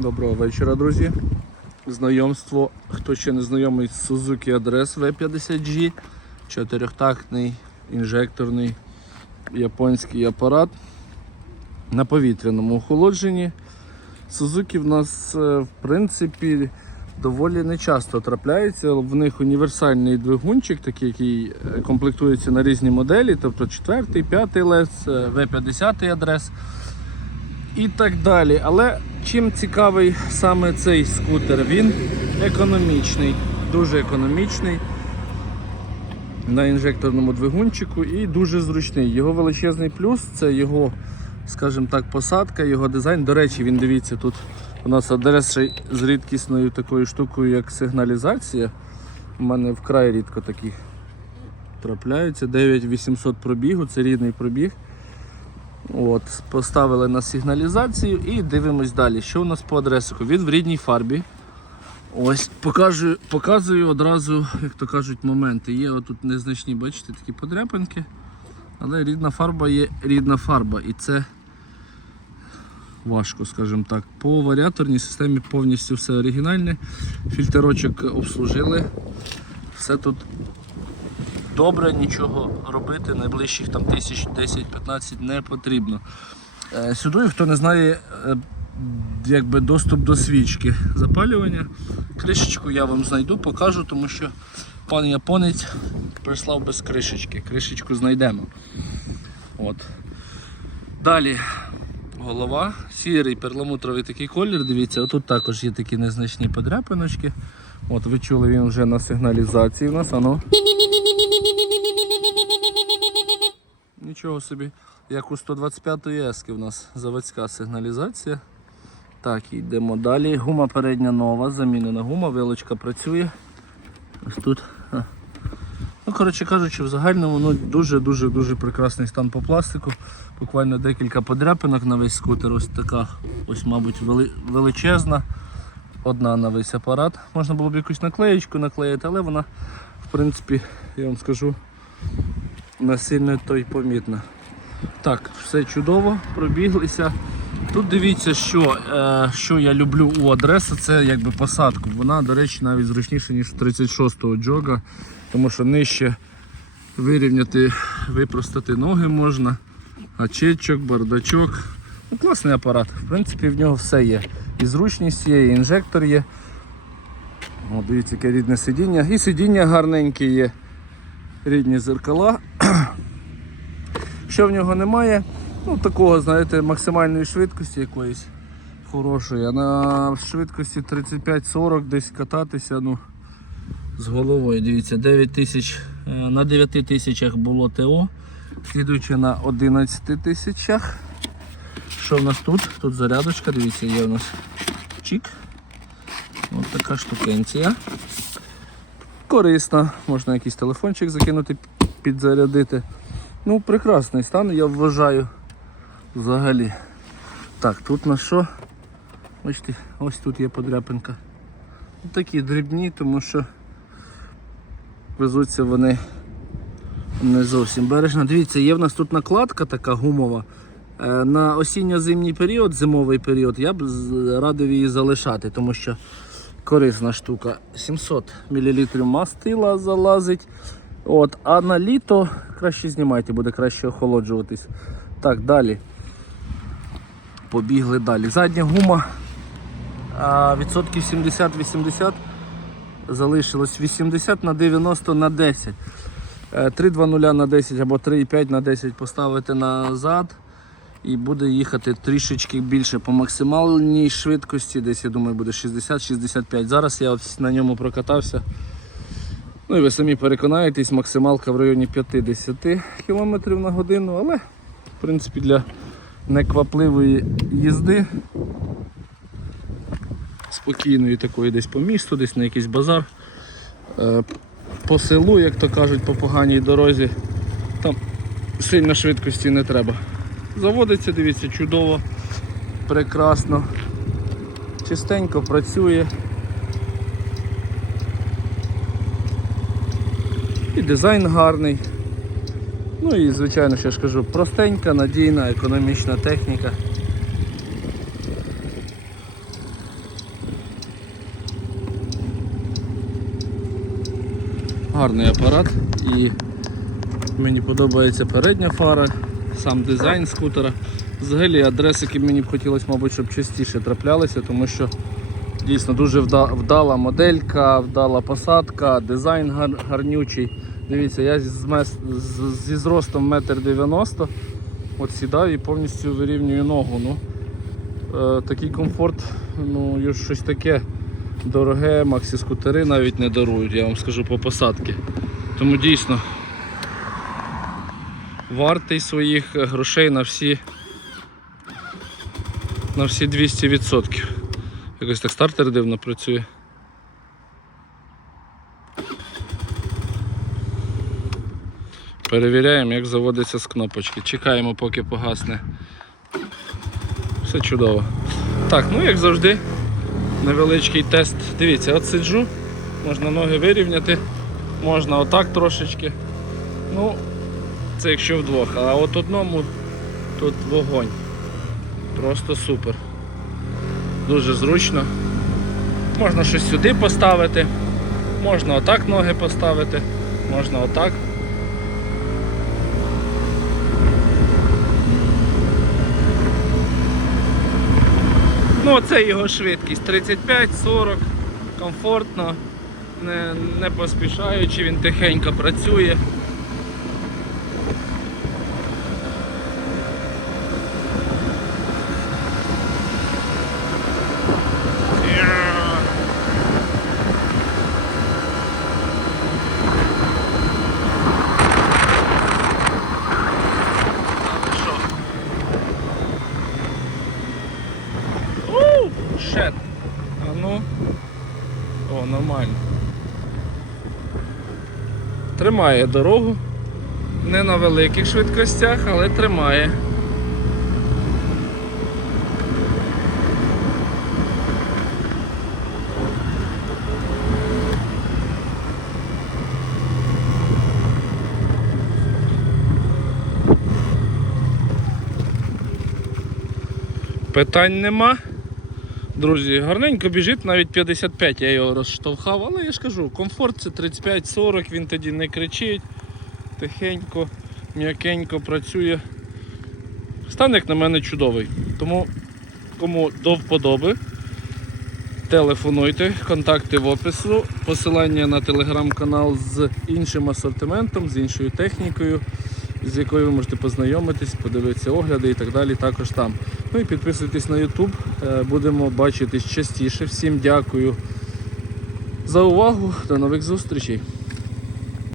Доброго вечора, друзі. Знайомство, хто ще не знайомий з Suzuki Address V50G, чотирьохтактний інжекторний японський апарат на повітряному охолодженні. Suzuki в нас, е, в принципі, доволі нечасто трапляється. В них універсальний двигунчик, такий, який е, комплектується на різні моделі, тобто 4, 5 лес, V50 адрес і так далі. Але чим цікавий саме цей скутер? Він економічний, дуже економічний на інжекторному двигунчику і дуже зручний. Його величезний плюс це його, скажімо так, посадка, його дизайн. До речі, він дивіться, тут у нас адрес ще й з рідкісною такою штукою, як сигналізація. У мене вкрай рідко такі трапляються. 9800 пробігу, це рідний пробіг. От, Поставили на сигналізацію і дивимось далі. Що у нас по адресику? Він в рідній фарбі. Ось, покажу, показую одразу, як то кажуть, моменти. Є отут незначні, бачите, такі подряпинки. Але рідна фарба є рідна фарба. І це важко, скажімо так. По варіаторній системі повністю все оригінальне. Фільтрочок обслужили. Все тут добре, нічого робити найближчих там тисяч 10-15 не потрібно. Е, Сюди, хто не знає, е, якби доступ до свічки запалювання. Кришечку я вам знайду, покажу, тому що пан японець прислав без кришечки. Кришечку знайдемо. От. Далі голова, сірий перламутровий такий колір. Дивіться, отут також є такі незначні подряпиночки. От ви чули, він вже на сигналізації у нас. Ано. Нічого собі, як у 125-ї ески у нас заводська сигналізація. Так, йдемо далі. Гума передня нова, замінена гума, вилочка працює. Ось тут. Ну, коротше кажучи, в загальному ну, дуже-дуже дуже прекрасний стан по пластику. Буквально декілька подряпинок на весь скутер. Ось така, ось, мабуть, вели- величезна. Одна на весь апарат. Можна було б якусь наклеєчку наклеїти, але вона, в принципі, я вам скажу, не сильно то й помітна. Так, все чудово, пробіглися. Тут дивіться, що, е, що я люблю у адреси, це якби посадку. Вона, до речі, навіть зручніша, ніж 36-го джога, тому що нижче вирівняти, випростати ноги можна, гачечок, бардачок. Ну, класний апарат. В принципі, в нього все є. І зручність є, і інжектор є. О, дивіться, яке рідне сидіння. І сидіння гарненьке є. Рідні зеркала. Що в нього немає? Ну, такого, знаєте, максимальної швидкості якоїсь хорошої. А на швидкості 35-40 десь кататися, ну, з головою. Дивіться, 9 тисяч, е, на 9 тисячах було ТО, слідуючи на 11 тисячах. Що в нас тут? Тут зарядочка, дивіться, є у нас чик. Ось така штукенція. Корисна, можна якийсь телефончик закинути, підзарядити. Ну, прекрасний стан, я вважаю взагалі. Так, тут на що? Бачите, ось тут є подряпинка. Ну, Такі дрібні, тому що везуться вони не зовсім бережно. Дивіться, є в нас тут накладка така гумова. Е, На осінньо-зимній період, зимовий період, я б радив її залишати, тому що корисна штука. 700 мл мастила залазить. От, а на літо краще знімайте, буде краще охолоджуватись. Так, далі. Побігли далі. Задня гума а, відсотків 70-80 залишилось 80 на 90 на 10. Е, 3,20 на 10 або 3,5 на 10 поставити назад і буде їхати трішечки більше по максимальній швидкості. Десь я думаю буде 60-65. Зараз я на ньому прокатався. Ну і ви самі переконаєтесь, максималка в районі 50 км на годину, але в принципі для неквапливої їзди, спокійної такої десь по місту, десь на якийсь базар, е, по селу, як то кажуть, по поганій дорозі, там сильно швидкості не треба. Заводиться, дивіться, чудово, прекрасно, чистенько працює. і дизайн гарний. Ну і звичайно, що я ж кажу, простенька, надійна, економічна техніка. Гарний апарат і мені подобається передня фара, сам дизайн скутера. Взагалі адресики мені б хотілося, мабуть, щоб частіше траплялися, тому що дійсно дуже вдала моделька, вдала посадка, дизайн гар- гарнючий. Дивіться, я зі зростом 1,90 м сідаю і повністю вирівнюю ногу. Ну, е, такий комфорт, ну, щось таке дороге, максі-скутери навіть не дарують, я вам скажу по посадці. Тому дійсно вартий своїх грошей на всі на всі 200%. Якось так стартер дивно працює. Перевіряємо, як заводиться з кнопочки. Чекаємо, поки погасне. Все чудово. Так, ну як завжди, невеличкий тест. Дивіться, от сиджу, можна ноги вирівняти, можна отак трошечки. Ну, це якщо вдвох, а от одному тут вогонь. Просто супер. Дуже зручно. Можна щось сюди поставити, можна отак ноги поставити, можна отак. Ну, це його швидкість 35-40, комфортно, не, не поспішаючи, він тихенько працює. А ви що? Ууу, шет. А ну. О, нормально. Тримає дорогу. Не на великих швидкостях, але тримає. Питань нема. Друзі, гарненько біжить, навіть 55 я його розштовхав, але я ж кажу, комфорт це 35-40, він тоді не кричить, тихенько, м'якенько працює. Стан, як на мене, чудовий. Тому кому до вподоби, телефонуйте, контакти в опису, посилання на телеграм-канал з іншим асортиментом, з іншою технікою, з якою ви можете познайомитись, подивитися огляди і так далі, також там. Ну і підписуйтесь на YouTube, е, будемо бачитись частіше. Всім дякую за увагу, до нових зустрічей.